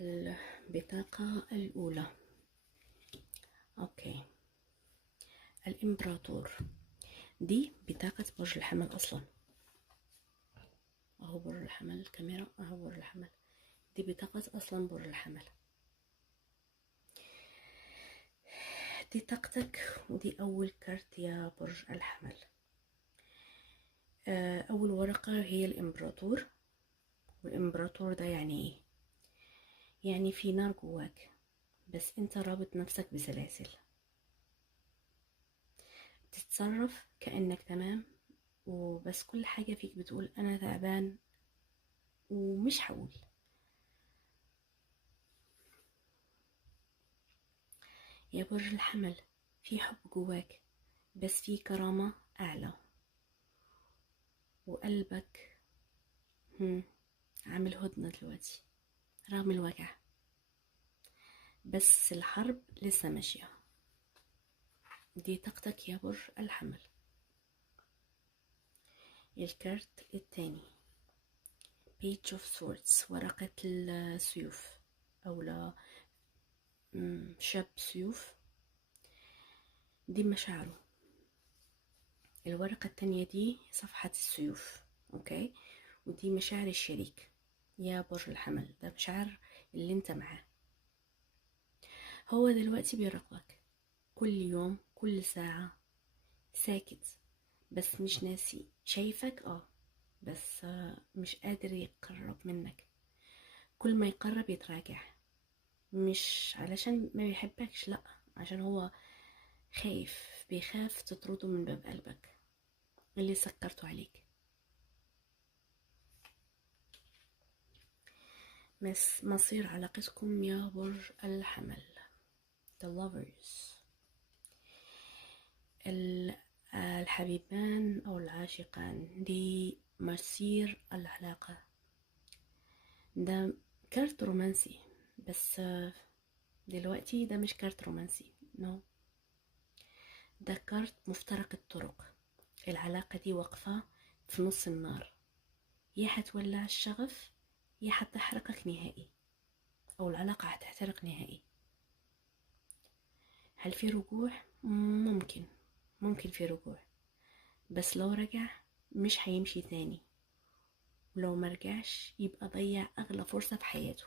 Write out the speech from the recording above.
البطاقة الأولى. أوكي، الإمبراطور. دي بطاقة برج الحمل أصلا. أهو برج الحمل، الكاميرا أهو برج الحمل. دي بطاقة أصلا برج الحمل. دي طاقتك، ودي أول كارت يا برج الحمل. أول ورقة هي الإمبراطور. والإمبراطور ده يعني إيه؟ يعني في نار جواك، بس أنت رابط نفسك بسلاسل. تتصرف كأنك تمام، وبس كل حاجة فيك بتقول أنا تعبان ومش هقول. يا برج الحمل، في حب جواك، بس في كرامة أعلى، وقلبك عامل هدنة دلوقتي رغم الوجع، بس الحرب لسه ماشية. دي طاقتك يا برج الحمل. الكارت التاني Page of Swords، ورقة السيوف، أو لا شاب سيوف. دي مشاعره. الورقة التانية دي صفحة السيوف. أوكي، ودي مشاعر الشريك يا برج الحمل. ده مشاعر اللي انت معاه. هو دلوقتي بيراقبك كل يوم كل ساعة، ساكت بس مش ناسي. شايفك بس مش قادر يقرب منك. كل ما يقرب يتراجع، مش علشان ما بيحبكش، لا، عشان هو خايف، بيخاف تطرده من باب قلبك اللي سكرته عليك. مصير علاقتكم يا برج الحمل. The lovers. الحبيبان أو العاشقان. دي مصير العلاقة. ده كارت رومانسي، بس دلوقتي ده مش كارت رومانسي، نو. ده كارت مفترق الطرق. العلاقة دي واقفة في نص النار، يا هتولع الشغف يا هتحرقك نهائي، أو العلاقة هتحترق نهائي. هل في رجوع؟ ممكن في رجوع، بس لو رجع مش هيمشي تاني، ولو مرجعش يبقى ضيع أغلى فرصة في حياته.